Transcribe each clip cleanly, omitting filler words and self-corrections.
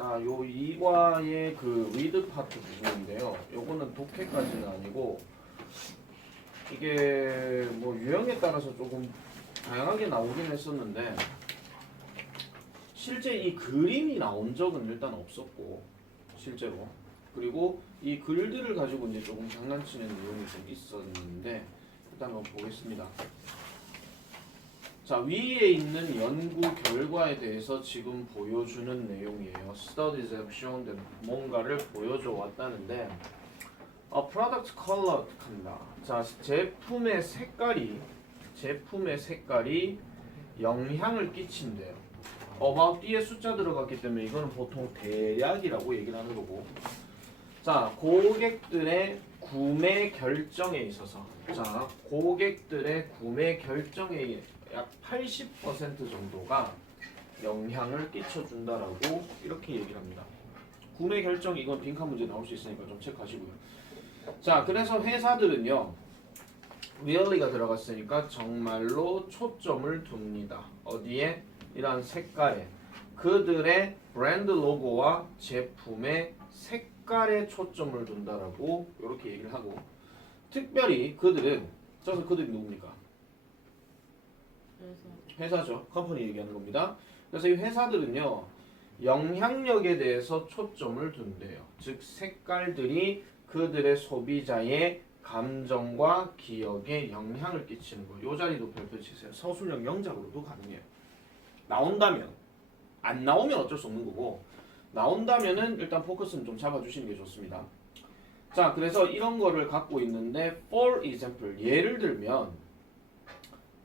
자, 요 2과의 그 리드 파트 부분인데요. 요거는 독해까지는 아니고 이게 뭐 유형에 따라서 조금 다양하게 나오긴 했었는데 실제 이 그림이 나온 적은 일단 없었고 실제로 그리고 이 글들을 가지고 이제 조금 장난치는 내용이 좀 있었는데 일단 한번 보겠습니다. 자, 위에 있는 연구 결과에 대해서 지금 보여주는 내용이에요. Studies have shown that 뭔가를 보여줘 왔다는데 product color 한다. 자, 제품의 색깔이 영향을 끼친대요. about 뒤에 숫자 들어갔기 때문에 이거는 보통 대략이라고 얘기를 하는 거고. 자, 고객들의 구매 결정에 있어서 고객들의 구매 결정에 약 80% 정도가 영향을 끼쳐준다라고 이렇게 얘기를 합니다. 구매 결정 이건 빈칸 문제 나올 수 있으니까 좀 체크하시고요. 자, 그래서 회사들은요. really가 들어갔으니까 정말로 초점을 둡니다. 어디에? 이러한 색깔에. 그들의 브랜드 로고와 제품의 색깔에 초점을 둔다라고 이렇게 얘기를 하고 특별히 그들이 누굽니까? 회사죠. 컴퍼니 얘기하는 겁니다. 그래서 이 회사들은요. 영향력에 대해서 초점을 둔대요. 즉 색깔들이 그들의 소비자의 감정과 기억에 영향을 끼치는 거예요. 이 자리도 별표 치세요. 서술형 영작으로도 가능해요. 나온다면 안 나오면 어쩔 수 없는 거고 나온다면은 일단 포커스는 좀 잡아주시는 게 좋습니다. 자, 그래서 이런 거를 갖고 있는데 for example 예를 들면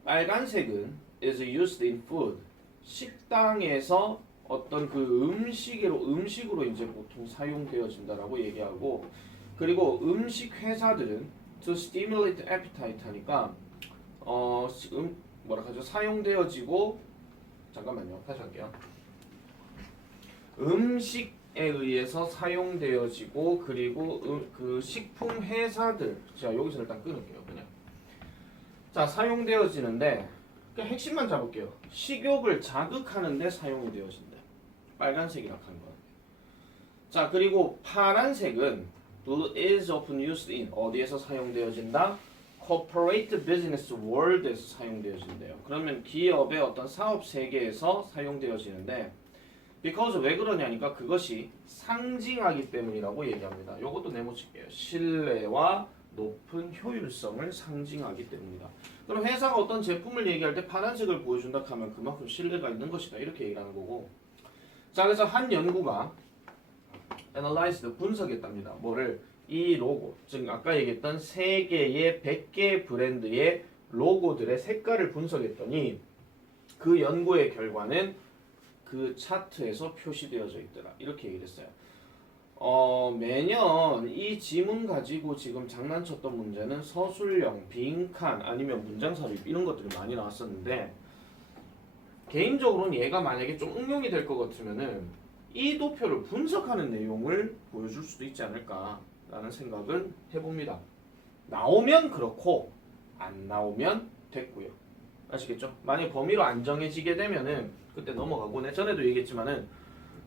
빨간색은 is used in food 식당에서 어떤 그 음식으로 이제 보통 사용되어진다라고 얘기하고 그리고 음식 회사들은 to stimulate appetite 하니까 사용되어지고 잠깐만요. 다시 할게요. 음식에 의해서 사용되어지고 그리고 그 식품 회사들 자 여기서 일단 끊을게요. 그냥 자 사용되어지는데 그냥 핵심만 잡을게요. 식욕을 자극하는 데 사용이 되어진다. 빨간색이라고 하는 거. 자 그리고 파란색은 blue is often used in 어디에서 사용되어진다? corporate business world에서 사용되어진대요. 그러면 기업의 어떤 사업 세계에서 사용되어지는데 because 왜 그러냐니까 그것이 상징하기 때문이라고 얘기합니다. 요것도 네모칠게요. 신뢰와 높은 효율성을 상징하기 때문이다. 그럼 회사가 어떤 제품을 얘기할 때 파란색을 보여준다 하면 그만큼 신뢰가 있는 것이다. 이렇게 얘기하는 거고. 자, 그래서 한 연구가 analyzed 분석했답니다. 뭐를? 이 로고, 즉 아까 얘기했던 3개의 100개 브랜드의 로고들의 색깔을 분석했더니 그 연구의 결과는 그 차트에서 표시되어져 있더라. 이렇게 얘기를 했어요. 매년 이 지문 가지고 지금 장난쳤던 문제는 서술형, 빈칸 아니면 문장 삽입 이런 것들이 많이 나왔었는데 개인적으로는 얘가 만약에 좀 응용이 될 것 같으면은 이 도표를 분석하는 내용을 보여줄 수도 있지 않을까라는 생각을 해봅니다. 나오면 그렇고 안 나오면 됐고요. 아시겠죠? 만약 범위로 안 정해지게 되면은 그때 넘어가고 내 전에도 얘기했지만은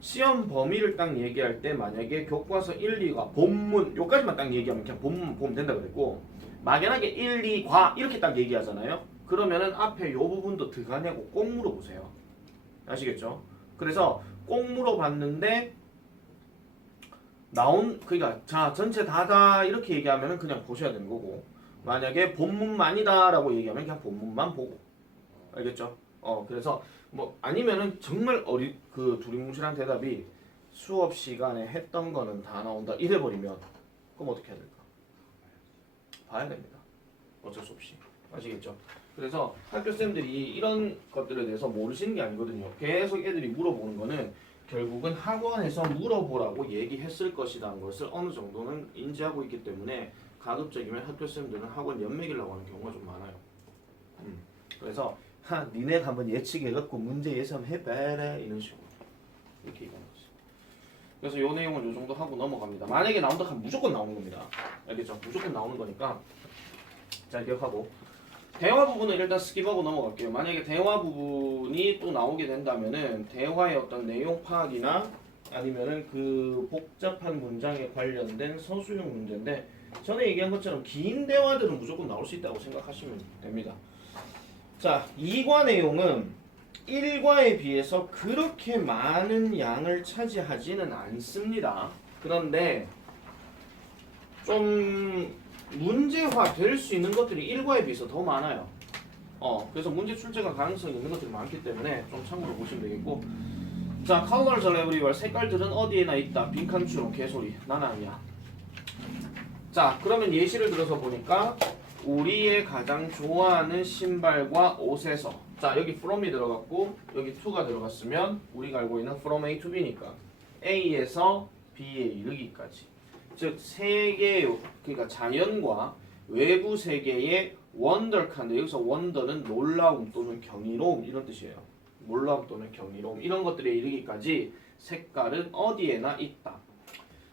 시험 범위를 딱 얘기할 때 만약에 교과서 1, 2과 본문 요까지만 딱 얘기하면 그냥 본문 보면 된다 그랬고 막연하게 1, 2과 이렇게 딱 얘기하잖아요. 그러면은 앞에 요 부분도 들어가냐고 꼭 물어보세요. 아시겠죠? 그래서 꼭 물어봤는데 그러니까 자 전체 다다 이렇게 얘기하면은 그냥 보셔야 되는 거고 만약에 본문만이다라고 얘기하면 그냥 본문만 보고 알겠죠? 그래서 뭐 아니면은 정말 두리뭉실한 대답이 수업 시간에 했던 거는 다 나온다 이래버리면 그럼 어떻게 해야 될까? 봐야 됩니다. 어쩔 수 없이 아시겠죠? 그래서 학교쌤들이 이런 것들에 대해서 모르시는 게 아니거든요. 계속 애들이 물어보는 거는 결국은 학원에서 물어보라고 얘기했을 것이라는 것을 어느 정도는 인지하고 있기 때문에 가급적이면 학교쌤들은 학원 연맥이라고 하는 경우가 좀 많아요. 그래서 니네가 한번 예측해갖고 문제 예상해봐라 이런 식으로 이렇게 얘기하는 거지. 그래서 요 내용은 요 정도 하고 넘어갑니다. 만약에 나온다 하면 무조건 나오는 겁니다. 알겠죠? 무조건 나오는 거니까 잘 기억하고 대화 부분은 일단 스킵하고 넘어갈게요. 만약에 대화 부분이 또 나오게 된다면은 대화의 어떤 내용 파악이나 아니면은 그 복잡한 문장에 관련된 서술형 문제인데 전에 얘기한 것처럼 긴 대화들은 무조건 나올 수 있다고 생각하시면 됩니다. 자, 2과 내용은 1과에 비해서 그렇게 많은 양을 차지하지는 않습니다. 그런데 좀 문제화 될 수 있는 것들이 1과에 비해서 더 많아요. 그래서 문제 출제가 가능성이 있는 것들이 많기 때문에 좀 참고로 보시면 되겠고, 자, colors are everywhere. 색깔들은 어디에나 있다. 빈칸 추론 개소리. 난 아니야. 자, 그러면 예시를 들어서 보니까 우리의 가장 좋아하는 신발과 옷에서, 자, 여기 from이 들어갔고 여기 to가 들어갔으면 우리가 알고 있는 from A to B니까 A에서 B에 이르기까지, 즉 세계의, 그러니까 자연과 외부 세계의 원더칸데, 여기서 원더는 놀라움 또는 경이로움 이런 뜻이에요. 놀라움 또는 경이로움 이런 것들에 이르기까지 색깔은 어디에나 있다.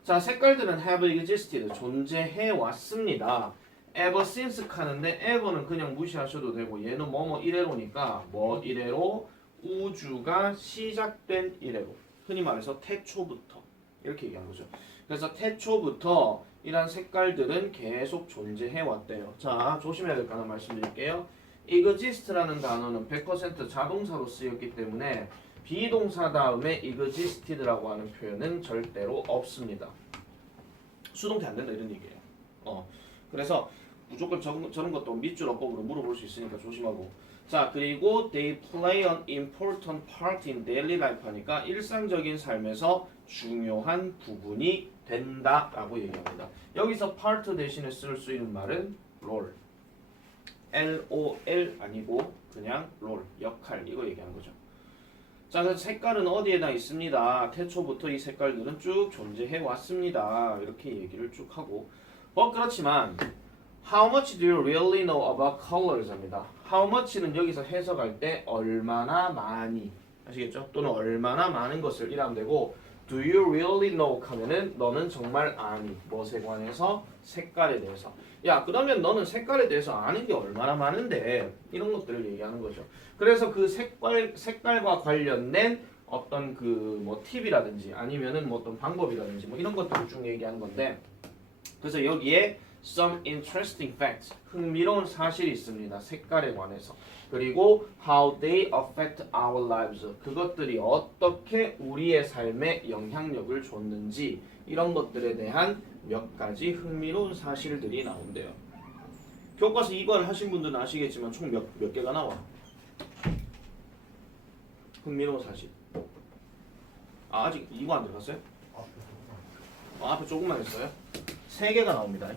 자, 색깔들은 have existed, 존재해 왔습니다. ever since 하는데 ever는 그냥 무시하셔도 되고 얘는 뭐뭐 이래로니까 뭐 이래로, 우주가 시작된 이래로, 흔히 말해서 태초부터 이렇게 얘기한 거죠. 그래서 태초부터 이런 색깔들은 계속 존재해 왔대요. 자, 조심해야 될 거 하나 말씀드릴게요. exist라는 단어는 100% 자동사로 쓰였기 때문에 비동사 다음에 existed라고 하는 표현은 절대로 없습니다. 수동태 안 된다 이런 얘기예요. 그래서 무조건 저런 것도 밑줄 어법으로 물어볼 수 있으니까 조심하고. 자, 그리고 they play an important part in daily life 하니까 일상적인 삶에서 중요한 부분이 된다라고 얘기합니다. 여기서 part 대신에 쓸 수 있는 말은 role, LOL 아니고 그냥 role, 역할, 이거 얘기하는 거죠. 자, 그래서 색깔은 어디에나 있습니다. 태초부터 이 색깔들은 쭉 존재해 왔습니다. 이렇게 얘기를 쭉 하고, 그렇지만 How much do you really know about colors? 합니다. How much는 여기서 해석할 때 얼마나 많이, 아시겠죠? 또는 얼마나 많은 것을 이라면 되고, Do you really know? 하면은 너는 정말 아니, 무엇에 관해서? 색깔에 대해서. 야, 그러면 너는 색깔에 대해서 아는 게 얼마나 많은데, 이런 것들을 얘기하는 거죠. 그래서 그 색깔과 관련된 어떤 그 뭐 팁이라든지 아니면은 뭐 어떤 방법이라든지 뭐 이런 것들을 쭉 얘기하는 건데, 그래서 여기에 some interesting facts, 흥미로운 사실이 있습니다. 색깔에 관해서. 그리고 how they affect our lives, 그것들이 어떻게 우리의 삶에 영향력을 줬는지, 이런 것들에 대한 몇 가지 흥미로운 사실들이 나온대요. 교과서 2과를 하신 분들은 아시겠지만 총 몇 개가 나와? 흥미로운 사실. 아직 2과 안 들어갔어요? 앞에 조금만 했어요? 3개가 나옵니다.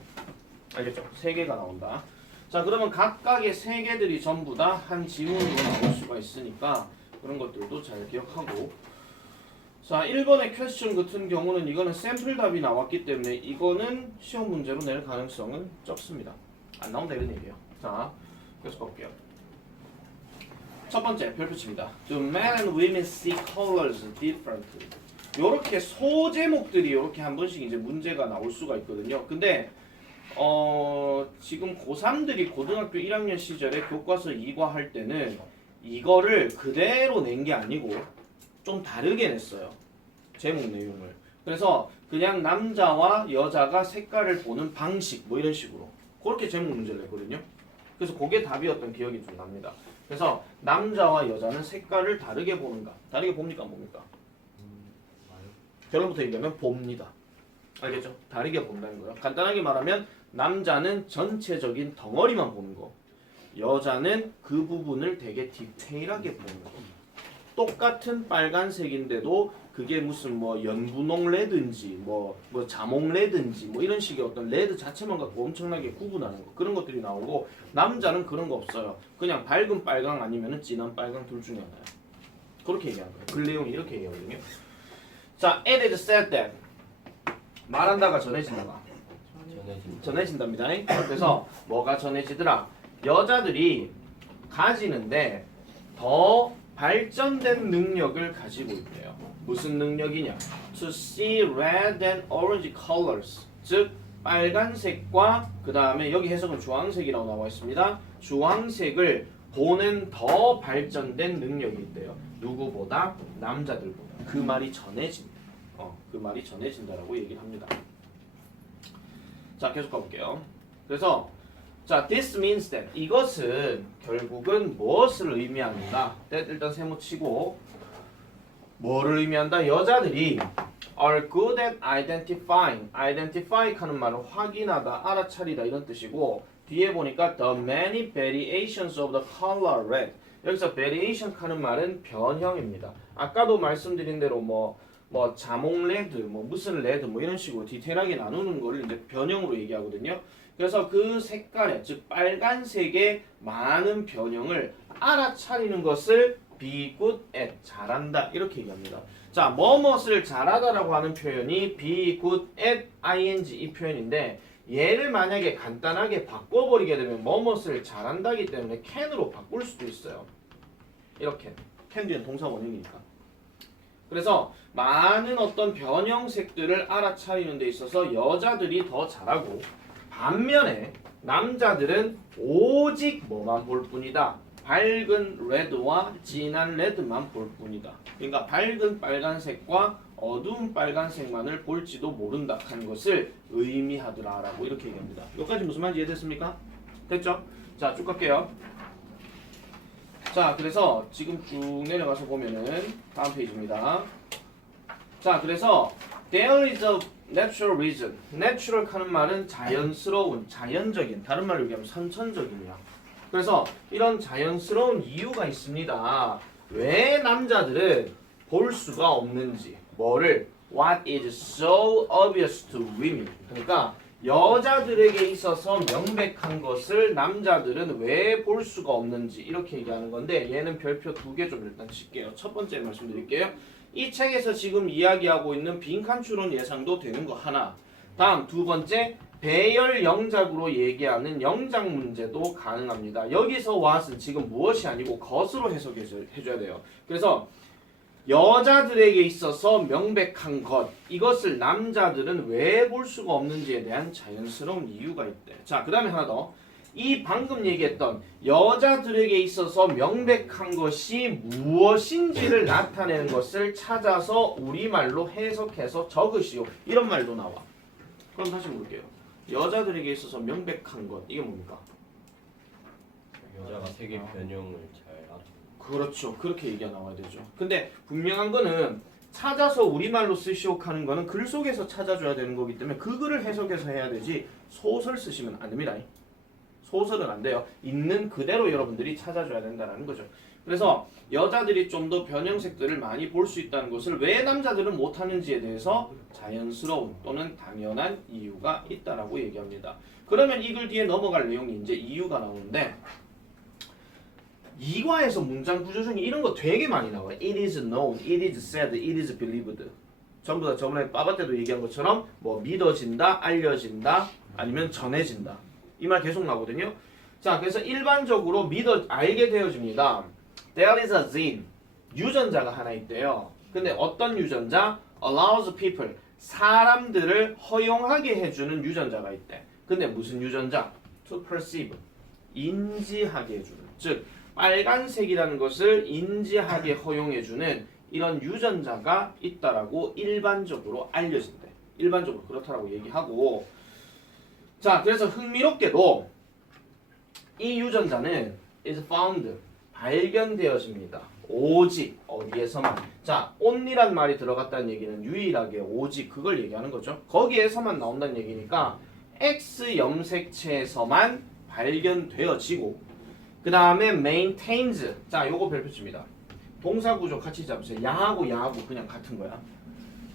알겠죠? 3개가 나온다. 자, 그러면 각각의 3개들이 전부 다 한 지문으로 나올 수가 있으니까 그런 것들도 잘 기억하고. 자, 1번의 퀘스천 같은 경우는 이거는 샘플 답이 나왔기 때문에 이거는 시험 문제로 낼 가능성은 적습니다. 안 나온다 이런 얘기예요. 자, 계속 볼게요. 첫 번째 별표칩니다. Do men and women see colors differently? 요렇게 소제목들이 요렇게 한 번씩 이제 문제가 나올 수가 있거든요. 근데 지금 고3들이 고등학교 1학년 시절에 교과서 2과 할 때는 이거를 그대로 낸 게 아니고 좀 다르게 냈어요. 제목 내용을. 그래서 그냥 남자와 여자가 색깔을 보는 방식 뭐 이런 식으로 그렇게 제목 문제를 냈거든요. 그래서 그게 답이었던 기억이 좀 납니다. 그래서 남자와 여자는 색깔을 다르게 보는가? 다르게 봅니까 안 봅니까? 결론부터 얘기하면 봅니다. 알겠죠? 다르게 본다는 거예요. 간단하게 말하면 남자는 전체적인 덩어리만 보는 거, 여자는 그 부분을 되게 디테일하게 보는 거. 똑같은 빨간색인데도 그게 무슨 뭐 연분홍래든지 뭐 자몽래든지 뭐 이런 식의 어떤 레드 자체만 갖고 엄청나게 구분하는 거, 그런 것들이 나오고, 남자는 그런 거 없어요. 그냥 밝은 빨강 아니면은 진한 빨강 둘 중에 하나요. 그렇게 얘기하는 거예요. 그 내용이 이렇게 얘기하거든요. 자, it is said that, 말한다가 전해진다가 전해진답니다. 그래서 뭐가 전해지더라? 여자들이 가지는데 더 발전된 능력을 가지고 있대요. 무슨 능력이냐? To see red and orange colors, 즉 빨간색과 그 다음에 여기 해석은 주황색이라고 나와 있습니다. 주황색을 보는 더 발전된 능력이 있대요. 누구보다? 남자들보다. 그 말이 전해진다. 그 말이 전해진다라고 얘기를 합니다. 자, 계속 가볼게요. 그래서 자, this means that 이것은 결국은 무엇을 의미한다? that 일단 세모치고 뭐를 의미한다? 여자들이 are good at identifying. identify 하는 말은 확인하다, 알아차리다 이런 뜻이고 뒤에 보니까 the many variations of the color red. 여기서 variation 하는 말은 변형입니다. 아까도 말씀드린 대로 뭐 자몽 레드, 무슨 레드 이런 식으로 디테일하게 나누는 걸 이제 변형으로 얘기하거든요. 그래서 그 색깔의 즉 빨간색의 많은 변형을 알아차리는 것을 be good at 잘한다 이렇게 얘기합니다. 자, 뭐뭇을 잘하다라고 하는 표현이 be good at ing 이 표현인데 얘를 만약에 간단하게 바꿔버리게 되면 뭐뭇을 잘한다기 때문에 can으로 바꿀 수도 있어요. 이렇게 can 뒤엔 동사 원형이니까. 그래서 많은 어떤 변형색들을 알아차리는 데 있어서 여자들이 더 잘하고 반면에 남자들은 오직 뭐만 볼 뿐이다. 밝은 레드와 진한 레드만 볼 뿐이다. 그러니까 밝은 빨간색과 어두운 빨간색만을 볼지도 모른다 하는 것을 의미하더라라고 이렇게 얘기합니다. 여기까지 무슨 말인지 이해됐습니까? 됐죠? 자, 쭉 갈게요. 자, 그래서 지금 쭉 내려가서 보면은 다음 페이지입니다. 자, 그래서 there is a natural reason. natural 하는 말은 자연스러운, 자연적인, 다른 말로 얘기하면 선천적인이야. 그래서 이런 자연스러운 이유가 있습니다. 왜 남자들은 볼 수가 없는지. 뭐를? What is so obvious to women. 그러니까 여자들에게 있어서 명백한 것을 남자들은 왜 볼 수가 없는지 이렇게 얘기하는 건데 얘는 별표 2개 좀 일단 칠게요. 첫 번째 말씀드릴게요. 이 책에서 지금 이야기하고 있는 빈칸 추론 예상도 되는 거 하나. 다음 두 번째 배열 영작으로 얘기하는 영작 문제도 가능합니다. 여기서 what은 지금 무엇이 아니고 것으로 해석해줘야 돼요. 그래서 여자들에게 있어서 명백한 것 이것을 남자들은 왜 볼 수가 없는지에 대한 자연스러운 이유가 있대. 자, 그 다음에 하나 더. 이 방금 얘기했던 여자들에게 있어서 명백한 것이 무엇인지를 나타내는 것을 찾아서 우리말로 해석해서 적으시오. 이런 말도 나와. 그럼 다시 물을게요. 여자들에게 있어서 명백한 것 이게 뭡니까? 여자가 색의 변형을 잘 알아. 그렇죠. 그렇게 얘기가 나와야 되죠. 근데 분명한 거는 찾아서 우리말로 쓰시오 하는 거는 글 속에서 찾아줘야 되는 거기 때문에 그 글을 해석해서 해야 되지 소설 쓰시면 안 됩니다. 소설은 안 돼요. 있는 그대로 여러분들이 찾아줘야 된다는 거죠. 그래서 여자들이 좀 더 변형색들을 많이 볼 수 있다는 것을 왜 남자들은 못하는지에 대해서 자연스러운 또는 당연한 이유가 있다라고 얘기합니다. 그러면 이 글 뒤에 넘어갈 내용이 이제 이유가 나오는데 2과에서 문장 구조 중에 이런 거 되게 많이 나와요. It is known, it is said, it is believed. 전부 다 저번에 빠바 때도 얘기한 것처럼 뭐 믿어진다, 알려진다, 아니면 전해진다. 이 말 계속 나오거든요. 자, 그래서 일반적으로 알게 되어집니다. There is a zine. 유전자가 하나 있대요. 근데 어떤 유전자? Allows people. 사람들을 허용하게 해주는 유전자가 있대. 근데 무슨 유전자? To perceive. 인지하게 해주는. 즉 빨간색이라는 것을 인지하게 허용해주는 이런 유전자가 있다라고 일반적으로 알려진대. 일반적으로 그렇다라고 얘기하고 자, 그래서 흥미롭게도 이 유전자는 is found 발견되어집니다. 오직 어디에서만. 자, only란 말이 들어갔다는 얘기는 유일하게 오직 그걸 얘기하는 거죠. 거기에서만 나온다는 얘기니까 X 염색체에서만 발견되어지고 그 다음에 maintains. 자, 요거 별표치입니다. 동사 구조 같이 잡으세요. 야하고 야하고 그냥 같은 거야.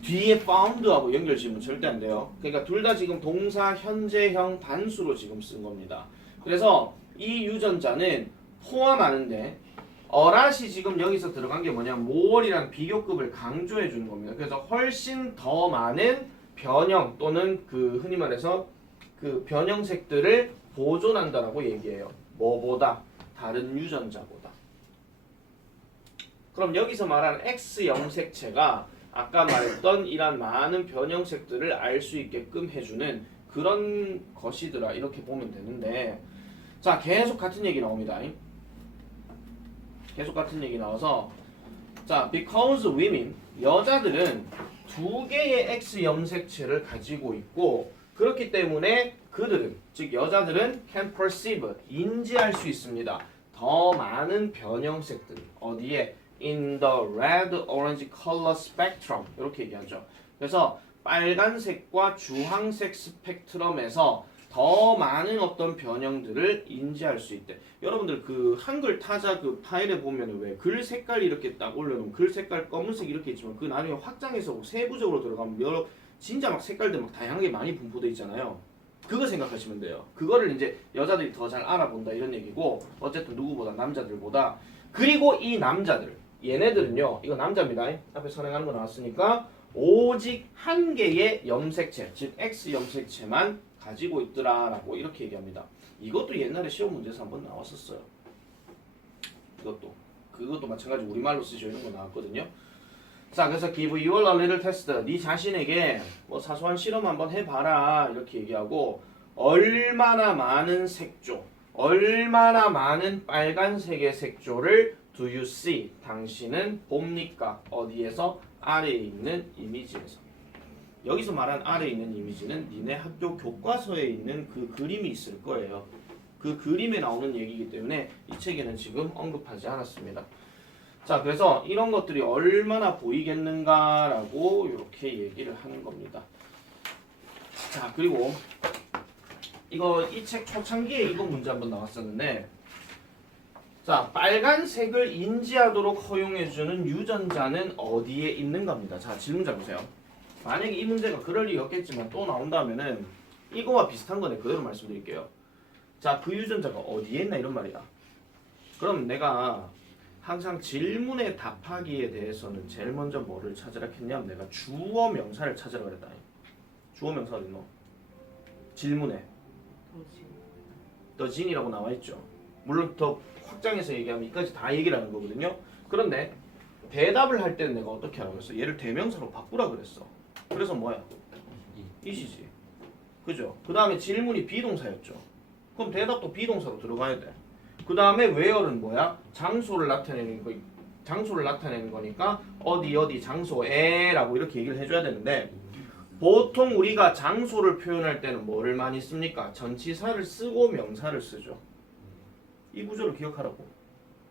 뒤에 found하고 연결 지으면 절대 안 돼요. 그러니까 둘 다 지금 동사 현재형 단수로 지금 쓴 겁니다. 그래서 이 유전자는 포함하는데 어랏이 지금 여기서 들어간 게 뭐냐 more이라는 비교급을 강조해 주는 겁니다. 그래서 훨씬 더 많은 변형 또는 그 흔히 말해서 그 변형색들을 보존한다라고 얘기해요. 뭐보다? 다른 유전자보다. 그럼 여기서 말하는 X 염색체가 아까 말했던 이런 많은 변형색들을 알 수 있게끔 해주는 그런 것이더라 이렇게 보면 되는데 자 계속 같은 얘기 나옵니다. 계속 같은 얘기 나와서 자 because women 여자들은 두 개의 X 염색체를 가지고 있고 그렇기 때문에 그들은 즉 여자들은 can perceive 인지할 수 있습니다. 더 많은 변형색들 어디에 in the red orange color spectrum 이렇게 얘기하죠. 그래서 빨간색과 주황색 스펙트럼에서 더 많은 어떤 변형들을 인지할 수 있대. 여러분들 그 한글 타자 그 파일에 보면 왜 글 색깔 이렇게 딱 올려놓으면 글 색깔 검은색 이렇게 있지만 그 나중에 확장해서 세부적으로 들어가면 여러 진짜 막 색깔들 막 다양하게 많이 분포돼 있잖아요. 그거 생각하시면 돼요. 그거를 이제 여자들이 더 잘 알아본다 이런 얘기고 어쨌든 누구보다 남자들보다 그리고 이 남자들 얘네들은요 이거 남자입니다. 앞에 선행하는 거 나왔으니까 오직 한 개의 염색체 즉 X 염색체만 가지고 있더라라고 이렇게 얘기합니다. 이것도 옛날에 시험 문제에서 한번 나왔었어요. 그것도 마찬가지 우리말로 쓰죠. 이런 거 나왔거든요. 자, 그래서 give you a little test. 네 자신에게 뭐 사소한 실험 한번 해봐라 이렇게 얘기하고 얼마나 많은 색조, 얼마나 많은 빨간색의 색조를 do you see? 당신은 봅니까? 어디에서? 아래에 있는 이미지에서. 여기서 말한 아래에 있는 이미지는 니네 학교 교과서에 있는 그 그림이 있을 거예요. 그 그림에 나오는 얘기이기 때문에 이 책에는 지금 언급하지 않았습니다. 자, 그래서 이런 것들이 얼마나 보이겠는가라고 이렇게 얘기를 하는 겁니다. 자, 그리고 이 책 초창기에 이거 문제 한번 나왔었는데 자, 빨간색을 인지하도록 허용해주는 유전자는 어디에 있는가입니다. 자, 질문자 보세요. 만약에 이 문제가 그럴 리 없겠지만 또 나온다면은 이거와 비슷한 거네. 그대로 말씀드릴게요. 자, 그 유전자가 어디에 있나 이런 말이야. 그럼 내가 항상 질문에 답하기에 대해서는 제일 먼저 뭐를 찾으라 했냐면 내가 주어 명사를 찾으라 그랬다. 주어 명사 어디 있노? 질문에 더진이라고 나와 있죠. 물론 더 확장해서 얘기하면 이까지 다 얘기를 하는 거거든요. 그런데 대답을 할 때는 내가 어떻게 하라고 했어? 얘를 대명사로 바꾸라 그랬어. 그래서 뭐야? 이시지. 그죠? 그 다음에 질문이 비동사였죠. 그럼 대답도 비동사로 들어가야 돼. 그 다음에 where는 뭐야? 장소를 나타내는 거니까 어디 장소에라고 이렇게 얘기를 해줘야 되는데 보통 우리가 장소를 표현할 때는 뭐를 많이 씁니까? 전치사를 쓰고 명사를 쓰죠. 이 구조를 기억하라고.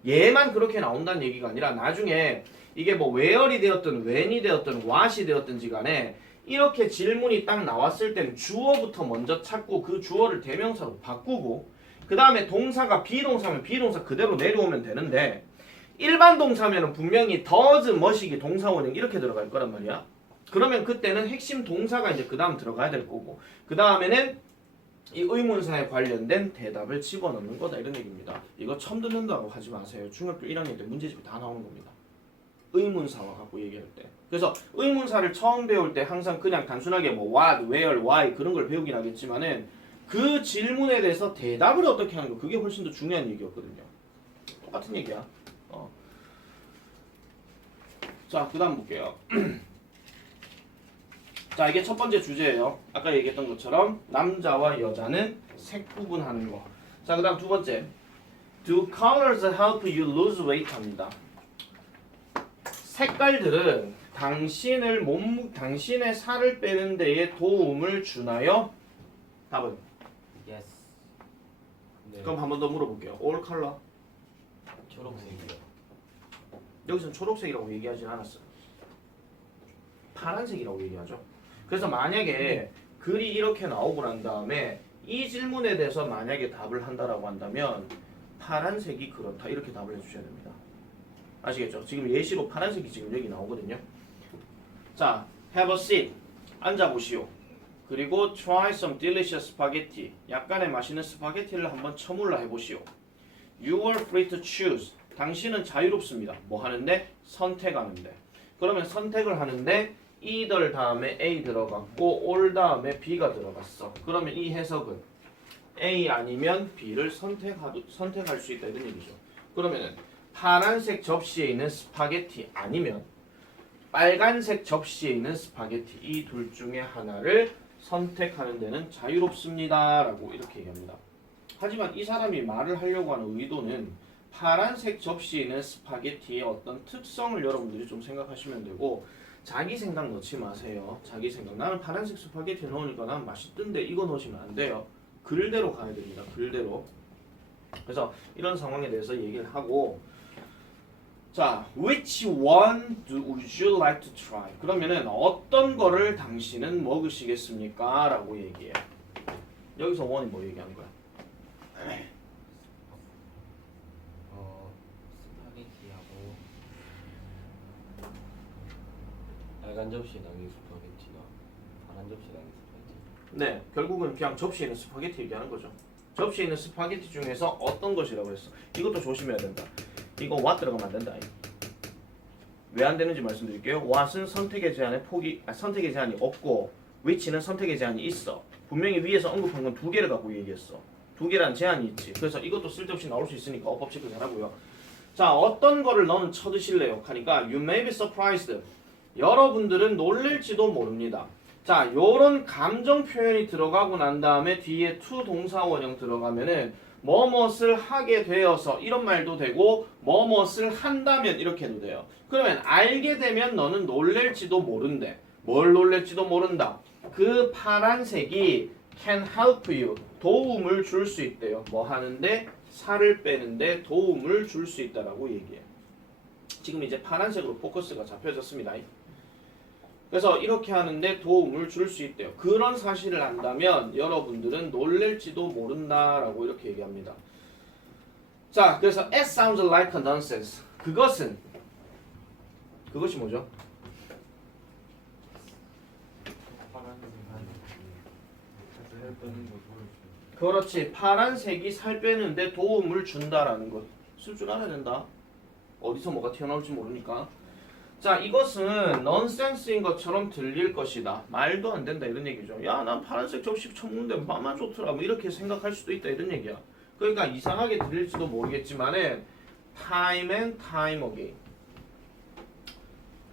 얘만 그렇게 나온다는 얘기가 아니라 나중에 이게 뭐 where이 되었든 when이 되었든 what이 되었든지 간에 이렇게 질문이 딱 나왔을 때는 주어부터 먼저 찾고 그 주어를 대명사로 바꾸고 그 다음에 동사가 비동사면 비동사 그대로 내려오면 되는데 일반 동사면 분명히 does, 뭐시기, 동사원형 이렇게 들어갈 거란 말이야. 그러면 그때는 핵심 동사가 이제 그 다음 들어가야 될 거고 그 다음에는 이 의문사에 관련된 대답을 집어넣는 거다 이런 얘기입니다. 이거 처음 듣는다고 하지 마세요. 중학교 1학년 때 문제집에 다 나오는 겁니다. 의문사와 갖고 얘기할 때. 그래서 의문사를 처음 배울 때 항상 그냥 단순하게 뭐 what, where, why 그런 걸 배우긴 하겠지만은 그 질문에 대해서 대답을 어떻게 하는 거 그게 훨씬 더 중요한 얘기였거든요. 똑같은 얘기야. 자, 그 다음 볼게요. 자, 이게 첫 번째 주제예요. 아까 얘기했던 것처럼 남자와 여자는 색 구분하는 거. 자, 그 다음 두 번째. Do colors help you lose weight? 합니다. 색깔들은 당신의 살을 빼는 데에 도움을 주나요? 답은? Yes. 네. 그럼 한 번 더 물어볼게요. All color? 초록색이요. 여기서는 초록색이라고 얘기하진 않았어요. 파란색이라고 얘기하죠. 그래서 만약에 글이 이렇게 나오고 난 다음에 이 질문에 대해서 만약에 답을 한다라고 한다면 파란색이 그렇다 이렇게 답을 해주셔야 됩니다. 아시겠죠? 지금 예시로 파란색이 지금 여기 나오거든요. 자, have a seat. 앉아보시오. 그리고 try some delicious spaghetti. 약간의 맛있는 스파게티를 한번 처물라 해보시오. You are free to choose. 당신은 자유롭습니다. 뭐 하는데? 선택하는데. 그러면 선택을 하는데 either 다음에 A 들어갔고 all 다음에 B가 들어갔어. 그러면 이 해석은 A 아니면 B를 선택할 수 있다 이런 얘기죠. 그러면은 파란색 접시에 있는 스파게티 아니면 빨간색 접시에 있는 스파게티 이 둘 중에 하나를 선택하는 데는 자유롭습니다 라고 이렇게 얘기합니다. 하지만 이 사람이 말을 하려고 하는 의도는 파란색 접시에 있는 스파게티의 어떤 특성을 여러분들이 좀 생각하시면 되고 자기 생각 넣지 마세요. 자기 생각. 나는 파란색 스파게티 넣으니까 난 맛있던데 이거 넣으시면 안 돼요. 글대로 가야 됩니다. 글대로. 그래서 이런 상황에 대해서 얘기를 하고 자, which one would you like to try? 그러면은 어떤 거를 당신은 먹으시겠습니까? 라고 얘기해요. 여기서 one이 뭐 얘기하는 거야? 스파게티하고 빨간 접시에 담긴 스파게티나 파란 접시에 담긴 스파게티. 네, 결국은 그냥 접시에 있는 스파게티 얘기하는 거죠. 접시에 있는 스파게티 중에서 어떤 것이라고 했어? 이것도 조심해야 된다. 이거 what 들어가면 안 된다. 왜 안 되는지 말씀드릴게요. what은 선택의 제한에 선택의 제한이 없고 which는 선택의 제한이 있어. 분명히 위에서 언급한 건 두 개를 갖고 얘기했어. 두 개라는 제한이 있지. 그래서 이것도 쓸데없이 나올 수 있으니까 어법 체크 잘하고요. 자, 어떤 거를 너는 쳐드실래요? 하니까 you may be surprised. 여러분들은 놀랄지도 모릅니다. 자, 요런 감정 표현이 들어가고 난 다음에 뒤에 to 동사 원형 들어가면은 뭐뭇을 하게 되어서 이런 말도 되고 뭐뭇을 한다면 이렇게 해도 돼요. 그러면 알게 되면 너는 놀랄지도 모른대. 뭘 놀랄지도 모른다. 그 파란색이 can help you. 도움을 줄 수 있대요. 뭐 하는데? 살을 빼는데 도움을 줄 수 있다라고 얘기해요. 지금 이제 파란색으로 포커스가 잡혀졌습니다. 그래서 이렇게 하는데 도움을 줄 수 있대요. 그런 사실을 안다면 여러분들은 놀랄지도 모른다라고 이렇게 얘기합니다. 자, 그래서 it sounds like a nonsense. 그것이 뭐죠? 그렇지. 파란색이 살 빼는데 도움을 준다라는 것. 쓸 줄 알아야 된다. 어디서 뭐가 튀어나올지 모르니까. 자, 이것은 넌센스인 것처럼 들릴 것이다. 말도 안 된다 이런 얘기죠. 야, 난 파란색 접시 처음 먹는데 맛만 좋더라. 뭐 이렇게 생각할 수도 있다 이런 얘기야. 그러니까 이상하게 들릴지도 모르겠지만은 time and time again.